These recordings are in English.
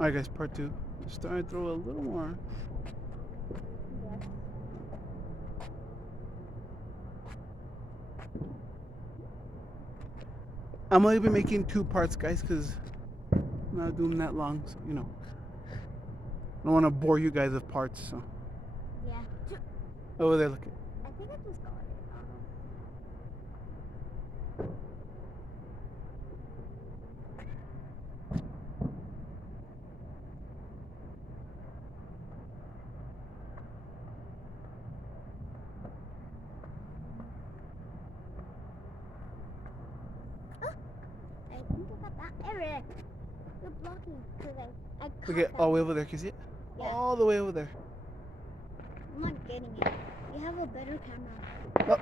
Alright guys, part 2. Starting to throw a little more. Yes. I'm only be making 2 parts, guys, because I'm not doing that long, so you know. I don't want to bore you guys with parts, so. Yeah. Over there, look at. I think I just got it. I don't know. I think I got that. Eric, you're blocking because I Look caught at that. all the way over there. Can you see it? Yeah. All the way over there. I'm not getting it. You have a better camera.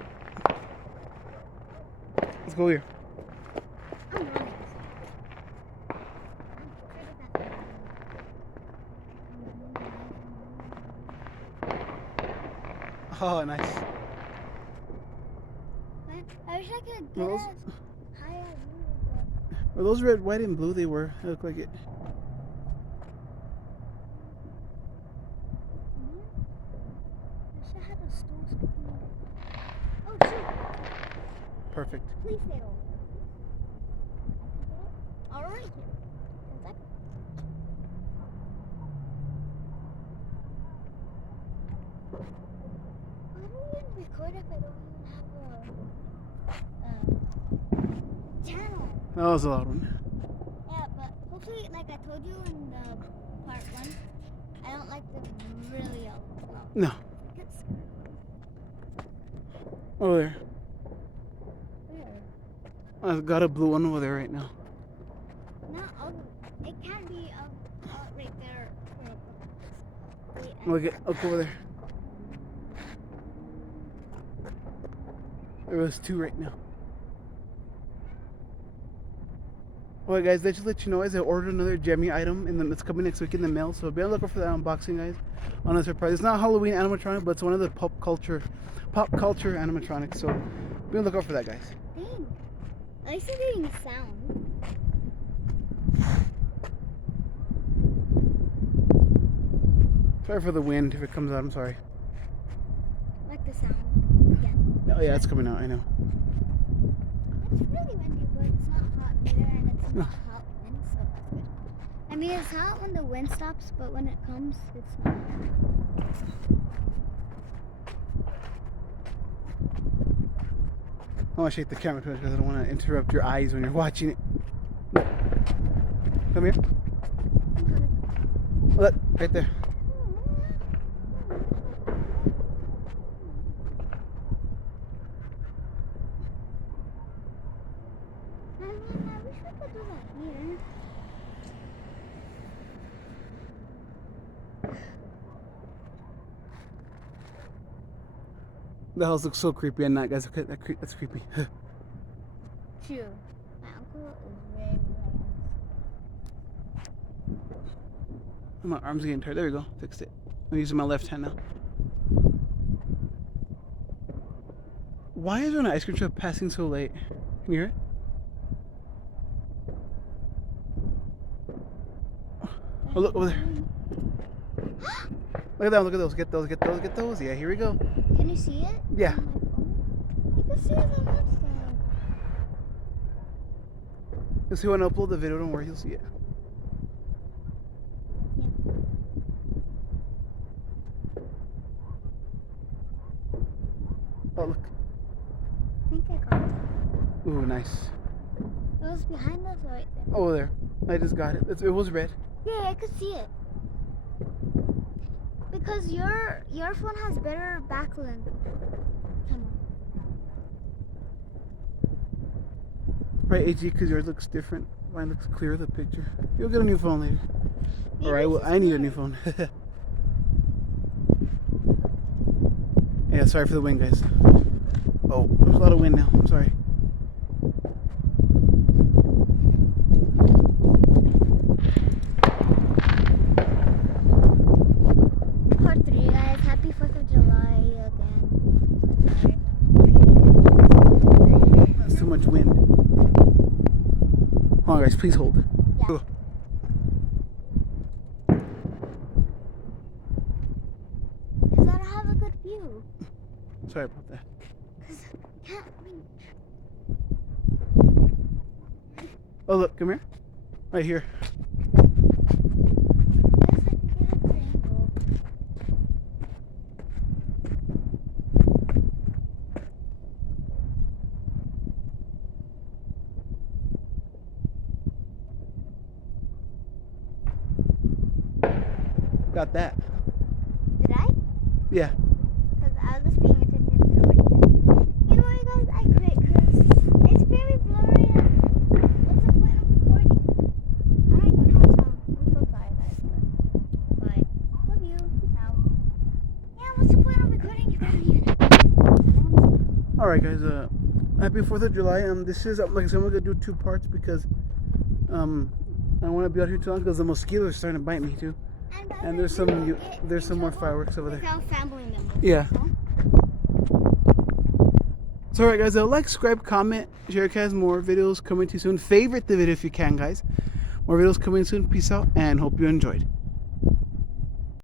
Let's go here. I'm running. Oh, nice. I wish I could get Well, as high as you. Were those red, white, and blue? They were. They look like it. I should have a stool sticking. Oh shoot! Perfect. Please fail. Alright. How do we even record if I don't even have a channel? That was a loud one. Yeah, but hopefully, like I told you in the part 1, I don't like the really loud. No. It's Over there. weird. I've got a blue one over there right now. Not all. It can be right there. Look over there. There was 2 right now. Alright guys, let's just let you know as I ordered another Gemmy item and it's coming next week in the mail, so be on the lookout for that unboxing, guys. On a surprise. It's not Halloween animatronic, but it's one of the pop culture animatronics, so be on the lookout for that, guys. Dang. At least you're getting sound. Sorry for the wind if it comes out, I'm sorry. Like the sound. Yeah. Oh yeah, it's coming out, I know. It's really windy, but it's not hot either, and it's not hot wind, so that's good. I mean, it's hot when the wind stops, but when it comes, it's not. I don't want to shake the camera too much because I don't want to interrupt your eyes when you're watching it. Look. Come here. Look, right there. I wish we could do that here. The house looks so creepy at night, guys. That's creepy. True. My uncle is very My arm's getting tired. There we go. Fixed it. I'm using my left hand now. Why is there an ice cream truck passing so late? Can you hear it? Oh, look over there. Look at that. Look at those. Get those. Get those. Get those. Yeah, here we go. Can you see it? Yeah. You can see it on the left side. If you want to upload the video, don't worry, you'll see it. Yeah. Oh, look. I think I got it. Ooh, nice. It was behind us right there. Over there. I just got it. It was red. Yeah, I could see it. Because your phone has better backlit. Come on. Right, AG, because yours looks different. Mine looks clear, the picture. You'll get a new phone later. Or I need a new phone. Yeah, sorry for the wind, guys. Oh, there's a lot of wind now. I'm sorry. Part 3, guys. Happy 4th of July again. That's too much wind. Hold on, guys. Please hold. Yeah. Sorry about that. Cause can't reach. Oh look, come here. Right here. Guess I can get a triangle. Got that. Did I? Yeah. Because I was just paying attention to it. You know what, guys? I quit because it's very blurry. What's the point of recording? I don't even have sound. I'm so sorry, guys. But bye. Love you. Peace out. Yeah, what's the point of recording if I don't even... All right, guys. Happy 4th of July. This is like I said, I'm gonna do 2 parts because I don't want to be out here too long because the mosquitoes are starting to bite me too. And there's some more fireworks over there. Without family members. Yeah. So alright guys, like, subscribe, comment, share, guys. More videos coming to you soon. Favorite the video if you can, guys. More videos coming soon. Peace out and hope you enjoyed.